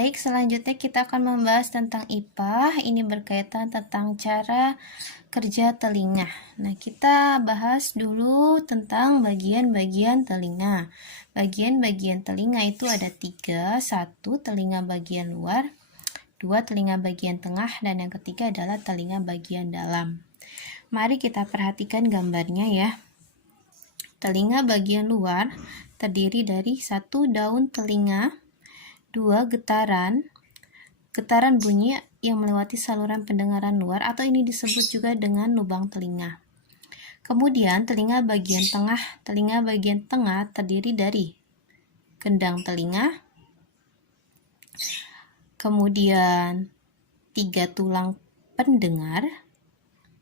Baik, selanjutnya kita akan membahas tentang IPA. Ini berkaitan tentang cara kerja telinga. Nah, kita bahas dulu tentang bagian-bagian telinga. Bagian-bagian telinga itu ada 3. 1, telinga bagian luar. 2, telinga bagian tengah. Dan yang ketiga adalah telinga bagian dalam. Mari kita perhatikan gambarnya ya. Telinga bagian luar terdiri dari 1 daun telinga, 2 getaran bunyi yang melewati saluran pendengaran luar atau ini disebut juga dengan lubang telinga. Kemudian telinga bagian tengah terdiri dari gendang telinga, kemudian 3 tulang pendengar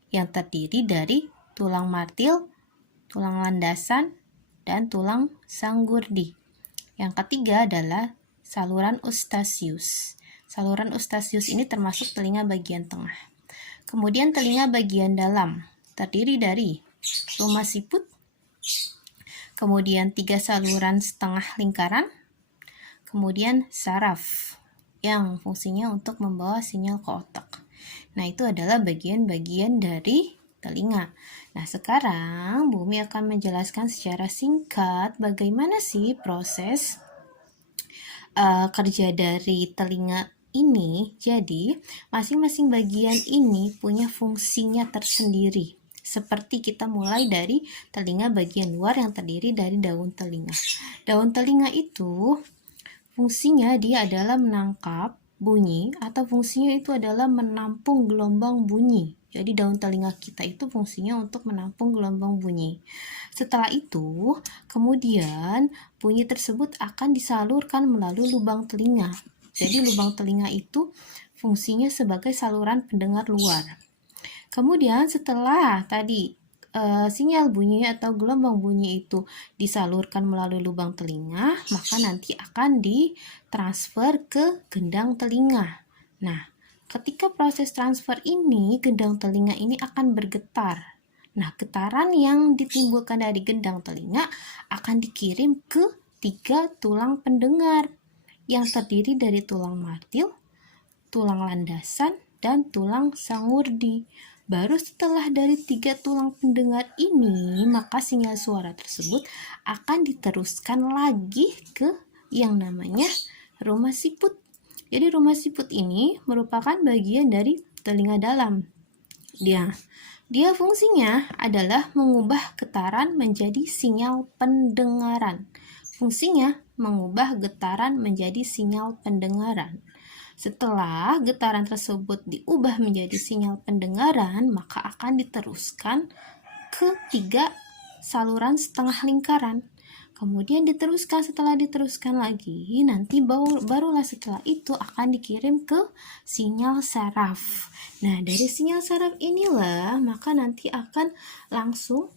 yang terdiri dari tulang martil, tulang landasan, dan tulang sanggurdi. Yang ketiga adalah saluran Eustachius. Saluran Eustachius ini termasuk telinga bagian tengah. Kemudian telinga bagian dalam terdiri dari rumah siput, kemudian 3 saluran setengah lingkaran, kemudian saraf yang fungsinya untuk membawa sinyal ke otak. Nah, itu adalah bagian-bagian dari telinga. Nah, sekarang Bumi akan menjelaskan secara singkat bagaimana sih proses kerja dari telinga ini. Jadi, masing-masing bagian ini punya fungsinya tersendiri. Seperti kita mulai dari telinga bagian luar yang terdiri dari daun telinga. Daun telinga itu fungsinya dia adalah menangkap bunyi atau fungsinya itu adalah menampung gelombang bunyi. Jadi daun telinga kita itu fungsinya untuk menampung gelombang bunyi. Setelah itu, kemudian bunyi tersebut akan disalurkan melalui lubang telinga. Jadi lubang telinga itu fungsinya sebagai saluran pendengar luar. Kemudian setelah tadi sinyal bunyi atau gelombang bunyi itu disalurkan melalui lubang telinga, maka nanti akan ditransfer ke gendang telinga. Nah, ketika proses transfer ini, gendang telinga ini akan bergetar. Nah, getaran yang ditimbulkan dari gendang telinga akan dikirim ke 3 tulang pendengar yang terdiri dari tulang martil, tulang landasan, dan tulang sanggurdi. Baru setelah dari 3 tulang pendengar ini, maka sinyal suara tersebut akan diteruskan lagi ke yang namanya rumah siput. Jadi rumah siput ini merupakan bagian dari telinga dalam. Dia fungsinya adalah mengubah getaran menjadi sinyal pendengaran. Fungsinya mengubah getaran menjadi sinyal pendengaran. Setelah getaran tersebut diubah menjadi sinyal pendengaran, maka akan diteruskan ke 3 saluran setengah lingkaran. Kemudian setelah diteruskan lagi, nanti barulah setelah itu akan dikirim ke sinyal saraf. Nah, dari sinyal saraf inilah maka nanti akan langsung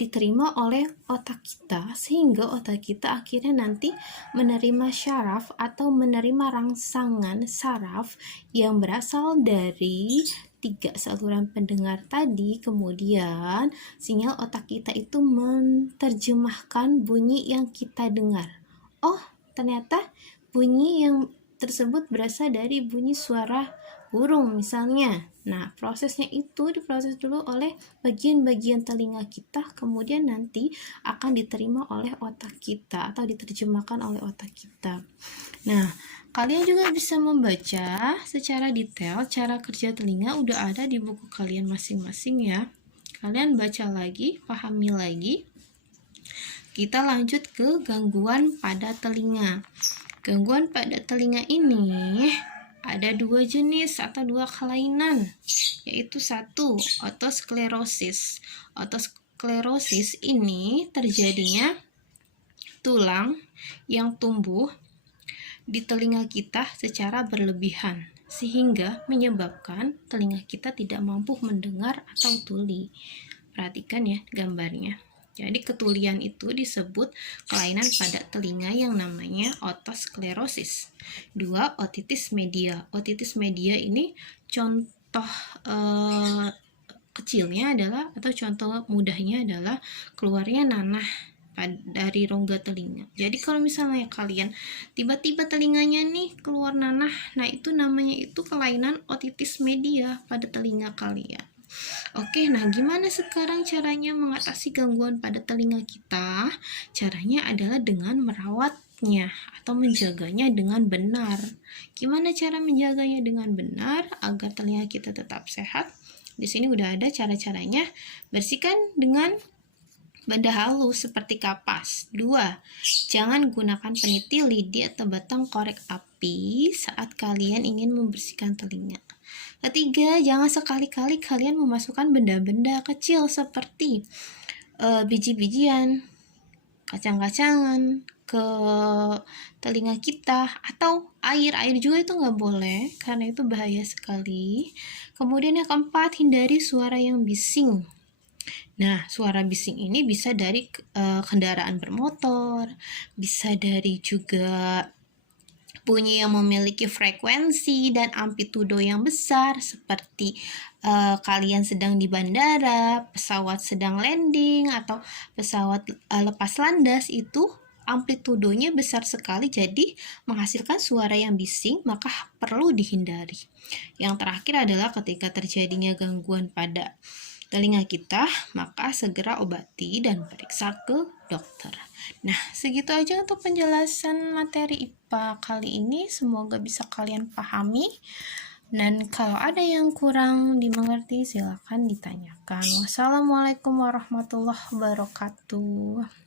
diterima oleh otak kita, sehingga otak kita akhirnya nanti menerima syaraf atau menerima rangsangan saraf yang berasal dari 3 saluran pendengar tadi. Kemudian sinyal otak kita itu menerjemahkan bunyi yang kita dengar. Oh, ternyata bunyi yang tersebut berasal dari bunyi suara burung misalnya. Nah, prosesnya itu diproses dulu oleh bagian-bagian telinga kita, kemudian nanti akan diterima oleh otak kita atau diterjemahkan oleh otak kita. Nah, kalian juga bisa membaca secara detail cara kerja telinga udah ada di buku kalian masing-masing ya. Kalian baca lagi, pahami lagi. Kita lanjut ke gangguan pada telinga. Gangguan pada telinga ini ada 2 jenis atau 2 kelainan, yaitu 1, otosklerosis. Otosklerosis ini terjadinya tulang yang tumbuh di telinga kita secara berlebihan, sehingga menyebabkan telinga kita tidak mampu mendengar atau tuli. Perhatikan ya gambarnya. Jadi ketulian itu disebut kelainan pada telinga yang namanya otosklerosis. 2, otitis media. Otitis media ini contoh kecilnya adalah atau contoh mudahnya adalah keluarnya nanah dari rongga telinga. Jadi kalau misalnya kalian tiba-tiba telinganya nih keluar nanah, nah itu namanya itu kelainan otitis media pada telinga kalian. Oke, nah gimana sekarang caranya mengatasi gangguan pada telinga kita? Caranya adalah dengan merawatnya atau menjaganya dengan benar. Gimana cara menjaganya dengan benar agar telinga kita tetap sehat? Di sini udah ada cara-caranya. Bersihkan dengan benda halus seperti kapas. 2. Jangan gunakan peniti, lidi, atau batang korek api saat kalian ingin membersihkan telinga. Ketiga, jangan sekali-kali kalian memasukkan benda-benda kecil seperti biji-bijian, kacang-kacangan ke telinga kita, atau air juga itu nggak boleh karena itu bahaya sekali. Kemudian yang keempat, hindari suara yang bising. Nah, suara bising ini bisa dari kendaraan bermotor, bisa dari juga bunyi yang memiliki frekuensi dan amplitudo yang besar seperti kalian sedang di bandara, pesawat sedang landing, atau pesawat lepas landas, itu amplitudonya besar sekali jadi menghasilkan suara yang bising, maka perlu dihindari. Yang terakhir adalah ketika terjadinya gangguan pada telinga kita, maka segera obati dan periksa ke dokter. Nah, segitu aja untuk penjelasan materi IPA kali ini. Semoga bisa kalian pahami. Dan kalau ada yang kurang dimengerti, silakan ditanyakan. Wassalamualaikum warahmatullahi wabarakatuh.